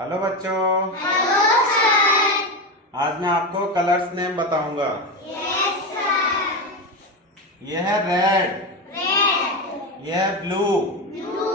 Hello बच्चों, hello sir. आज मैं आपको कलर्स नेम बताऊंगा। Yes sir. यह है रेड, रेड, यह है ब्लू, ब्लू,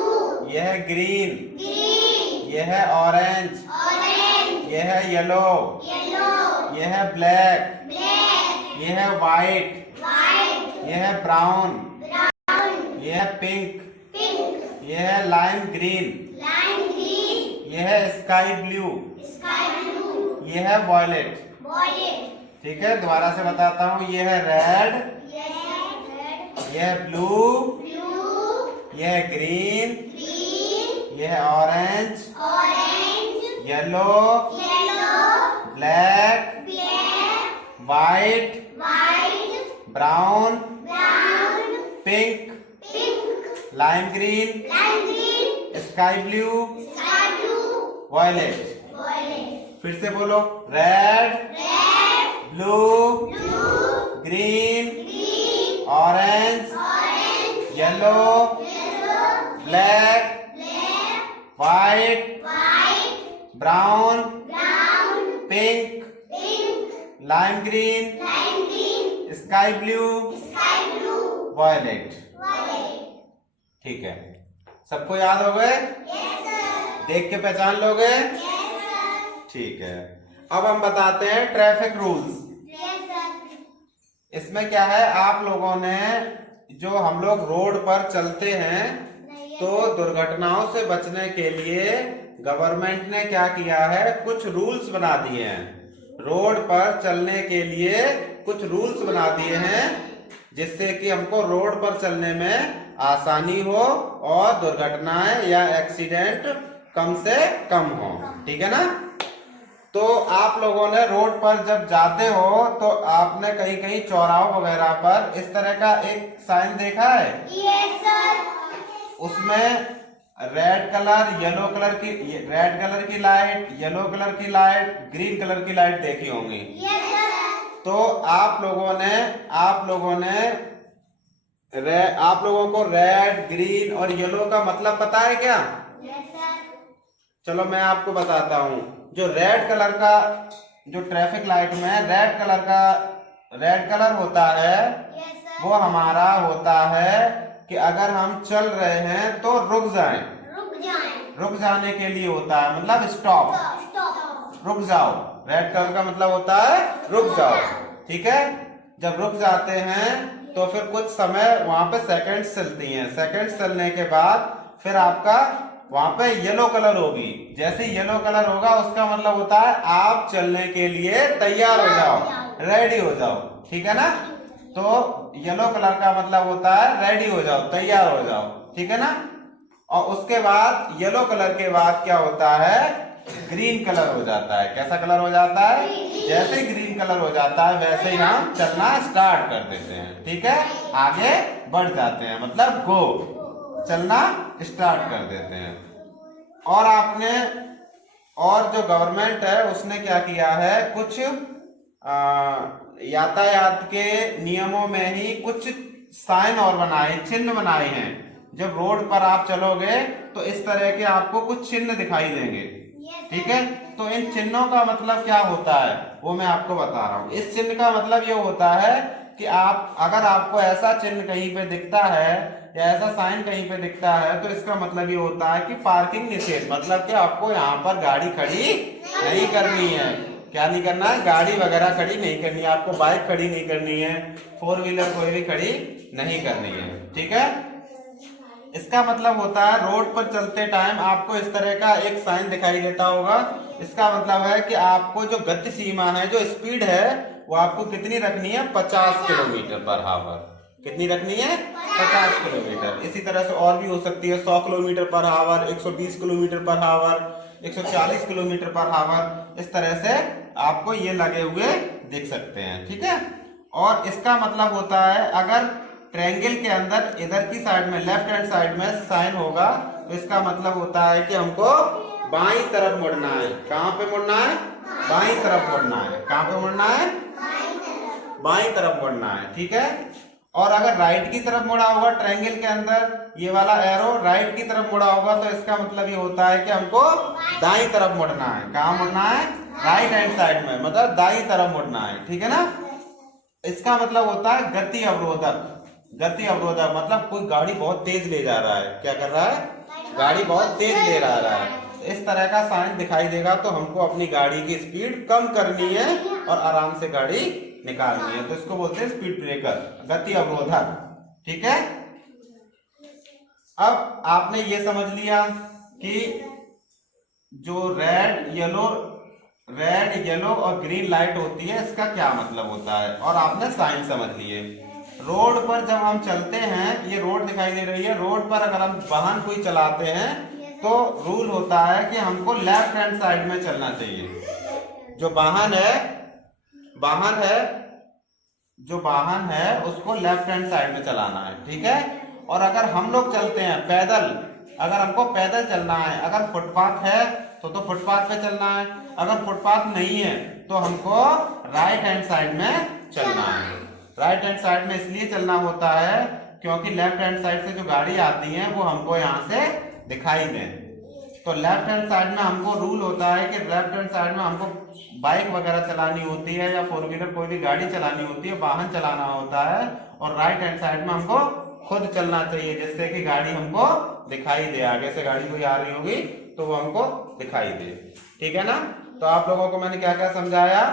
यह है ग्रीन, ग्रीन, यह है ऑरेंज, ऑरेंज, यह है येलो, येलो, यह है ब्लैक, ब्लैक, यह है वाइट, व्हाइट, यह है ब्राउन, ब्राउन, यह है पिंक, पिंक, यह है लाइम ग्रीन, लाइम ग्रीन, यह है स्काई ब्लू, स्काई ब्लू, यह है वॉयलेट। वॉयलेट। ठीक है, दोबारा से बताता हूँ। यह है रेड, यस रेड, यह है ब्लू, ब्लू, यह है ग्रीन, ग्रीन, यह है orange, orange, yellow, yellow, black, black, white, white, brown, brown, pink, pink, lime green, lime green, sky blue, sky blue, violet. Violet. फिर से बोलो। Red, red, blue, blue, green, green, orange, orange, yellow, yellow, black, black, white, white, brown, brown, pink, pink, lime green, lime green, sky blue, sky blue, violet. Violet. ठीक है, सबको याद हो गए? Yes sir. देख के पहचान लोगे? Yes sir. ठीक है, अब हम बताते हैं ट्रैफिक रूल्स। Yes sir. इसमें क्या है, आप लोगों ने जो हम लोग रोड पर चलते हैं तो दुर्घटनाओं से बचने के लिए गवर्नमेंट ने क्या किया है, कुछ रूल्स बना दिए हैं। रोड पर चलने के लिए कुछ रूल्स बना दिए हैं जिससे कि हमको रोड पर चलने में आसानी हो और दुर्घटनाएं या एक्सीडेंट कम से कम हो। ठीक है ना? तो आप लोगों ने रोड पर जब जाते हो तो आपने कहीं कहीं चौराहों वगैरह पर इस तरह का एक साइन देखा है। Yes sir. उसमें रेड कलर, येलो कलर की, रेड कलर की लाइट, येलो कलर की लाइट, ग्रीन कलर की लाइट देखी होंगी। Yes sir. तो आप लोगों को रेड, ग्रीन और येलो का मतलब पता है क्या? Yes sir. चलो मैं आपको बताता हूँ। जो रेड कलर का, जो ट्रैफिक लाइट में रेड कलर होता है, यस सर। वो हमारा होता है कि अगर हम चल रहे हैं तो रुक जाएं। रुक जाएं। रुक जाने के लिए होता है, मतलब स्टॉप, स्टॉप। रुक जाओ। रेड कलर का मतलब होता है रुक जाओ। ठीक है, जब रुक जाते हैं तो फिर कुछ समय वहां पे सेकंड्स चलती हैं। सेकंड्स चलने के बाद फिर आपका वहां पे येलो कलर होगी। जैसे येलो कलर होगा उसका मतलब होता है आप चलने के लिए तैयार हो जाओ, रेडी हो जाओ। ठीक है ना? तो येलो कलर का मतलब होता है रेडी हो जाओ, तैयार हो जाओ। ठीक है ना? और उसके बाद येलो कलर के बाद क्या होता है, ग्रीन कलर हो जाता है। कैसा कलर हो जाता है? जैसे ग्रीन कलर हो जाता है वैसे ही हम चलना स्टार्ट कर देते हैं। ठीक है, आगे बढ़ जाते हैं, मतलब गो, चलना स्टार्ट कर देते हैं। और जो गवर्नमेंट है उसने क्या किया है, कुछ यातायात के नियमों में ही कुछ साइन और बनाए, चिन्ह बनाए हैं। जब रोड पर आप चलोगे तो इस तरह के आपको कुछ चिन्ह दिखाई देंगे। ठीक है, तो इन चिन्हों का मतलब क्या होता है वो मैं आपको बता रहा हूँ। इस चिन्ह का मतलब ये होता है कि अगर आपको ऐसा चिन्ह कहीं पे दिखता है या ऐसा साइन कहीं पे दिखता है तो इसका मतलब ये होता है कि पार्किंग निषेध, मतलब कि आपको यहाँ पर गाड़ी खड़ी नहीं करनी है। क्या नहीं करना है? गाड़ी वगैरह खड़ी नहीं करनी है, आपको बाइक खड़ी नहीं करनी है, फोर व्हीलर कोई भी खड़ी नहीं करनी है। ठीक है, इसका मतलब होता है रोड पर चलते टाइम आपको इस तरह का एक साइन दिखाई देता होगा। इसका मतलब है कि आपको जो गति सीमा है, जो स्पीड है, वो आपको कितनी रखनी है, 50 किलोमीटर पर आवर। कितनी रखनी है? 50 किलोमीटर। इसी तरह से और भी हो सकती है, 100 kilometre per hour, 120 kilometre per hour, 140 kilometre per hour. इस तरह से आपको ये लगे हुए दिख सकते हैं। ठीक है, और इसका मतलब होता है अगर ट्रायंगल के अंदर इधर की साइड में, लेफ्ट हैंड साइड में साइन होगा तो इसका मतलब होता है कि हमको बाईं तरफ मुड़ना है। कहां पे मुड़ना है? बाईं तरफ मुड़ना है। कहां पे मुड़ना है? बाईं तरफ मुड़ना है। ठीक है, और अगर राइट की तरफ मुड़ा होगा ट्रायंगल के अंदर ये वाला एरो राइट की तरफ मुड़ा होगा तो इसका मतलब ये होता है कि हमको दाईं तरफ मुड़ना है। कहाँ मुड़ना है? राइट हैंड साइड में, मतलब दाईं तरफ मुड़ना है। ठीक है ना? इसका मतलब होता है गति अवरोधक। गति अवरोधक मतलब कोई गाड़ी बहुत तेज ले जा रहा है। क्या कर रहा है? गाड़ी बहुत तेज ले जा रहा है। इस तरह का साइन दिखाई देगा तो हमको अपनी गाड़ी की स्पीड कम करनी है और आराम से गाड़ी निकालनी है, तो इसको बोलते हैं स्पीड ब्रेकर, गति अवरोधक। ठीक है? अब आपने ये समझ लिया कि जो रेड येलो और ग्रीन लाइट होती है इसका क्या मतलब होता है, और आपने साइन समझ लिए। रोड पर जब हम चलते हैं, ये रोड दिखाई दे रही है, रोड पर अगर हम वाहन कोई चलाते हैं तो रूल होता है कि हमको लेफ्ट हैंड साइड में चलना चाहिए। जो वाहन है उसको लेफ्ट हैंड साइड में चलाना है। ठीक है? और अगर हम लोग चलते हैं पैदल, अगर हमको पैदल चलना है, अगर फुटपाथ है तो फुटपाथ पे चलना है, अगर फुटपाथ नहीं है तो हमको राइट हैंड साइड में चलना है। राइट हैंड साइड में इसलिए चलना होता है क्योंकि लेफ्ट हैंड साइड से जो गाड़ी आती है वो हमको यहाँ से दिखाई दे। तो लेफ्ट हैंड साइड में हमको रूल होता है कि लेफ्ट हैंड साइड में हमको बाइक वगैरह चलानी होती है या फोर व्हीलर कोई भी गाड़ी चलानी होती है, वाहन चलाना होता है, और राइट हैंड साइड में हमको खुद चलना चाहिए जिससे कि गाड़ी हमको दिखाई दे। आगे से गाड़ी कोई आ रही होगी तो वो हमको दिखाई दे। ठीक है ना? तो आप लोगों को मैंने क्या क्या समझाया?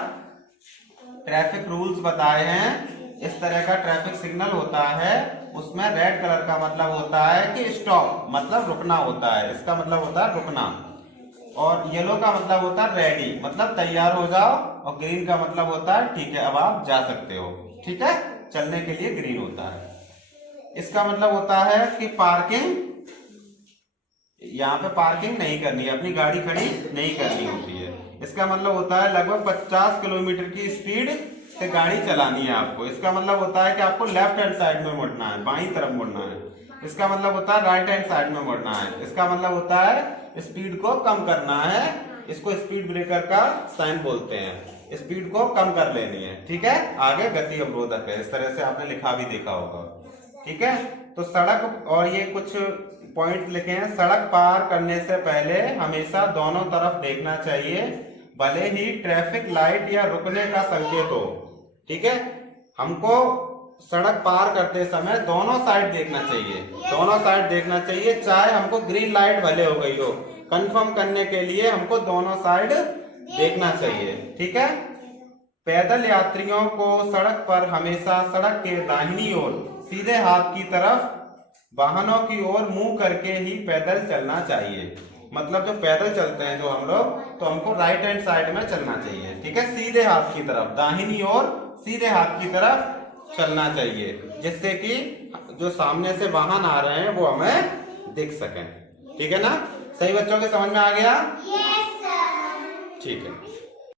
ट्रैफिक रूल्स बताए हैं। इस तरह का ट्रैफिक सिग्नल होता है, उसमें रेड कलर का मतलब होता है कि स्टॉप, मतलब रुकना होता है, इसका मतलब होता है रुकना। और येलो का मतलब होता है रेडी, मतलब तैयार हो जाओ, और ग्रीन का मतलब होता है ठीक है अब आप जा सकते हो। ठीक है? चलने के लिए ग्रीन होता है। इसका मतलब होता है कि पार्किंग, यहाँ पे पार्किंग नहीं करनी है, अपनी गाड़ी खड़ी नहीं करनी होती है। इसका मतलब होता है लगभग 50 किलोमीटर की स्पीड से गाड़ी चलानी है आपको। इसका मतलब होता है कि आपको लेफ्ट हैंड साइड में मुड़ना है, बाईं तरफ मुड़ना है। इसका मतलब होता है राइट हैंड साइड में मुड़ना है। इसका मतलब होता है स्पीड को कम करना है, इसको स्पीड ब्रेकर का साइन बोलते हैं। स्पीड को कम कर लेनी है। ठीक है? आगे गति अवरोधक है, इस तरह से आपने लिखा भी देखा होगा। ठीक है? तो सड़क, और ये कुछ पॉइंट लिखे हैं। सड़क पार करने से पहले हमेशा दोनों तरफ देखना चाहिए, भले ही ट्रैफिक लाइट या रुकने का संकेत हो। ठीक है? हमको सड़क पार करते समय दोनों साइड देखना चाहिए, दोनों साइड देखना चाहिए, चाहे हमको ग्रीन लाइट भले हो गई हो, कंफर्म करने के लिए हमको दोनों साइड देखना चाहिए। ठीक है? पैदल यात्रियों को सड़क पर हमेशा सड़क के दाहिनी ओर सीधे हाथ की तरफ वाहनों की ओर मुंह करके ही पैदल चलना चाहिए। मतलब जो पैदल चलते हैं जो हम लोग, तो हमको राइट हैंड साइड में चलना चाहिए। ठीक है? सीधे हाथ की तरफ, दाहिनी ओर सीधे हाथ की तरफ चलना चाहिए, जिससे कि जो सामने से वाहन आ रहे हैं वो हमें दिख सकें। ठीक है ना? सही बच्चों के समझ में आ गया? Yes sir. ठीक है।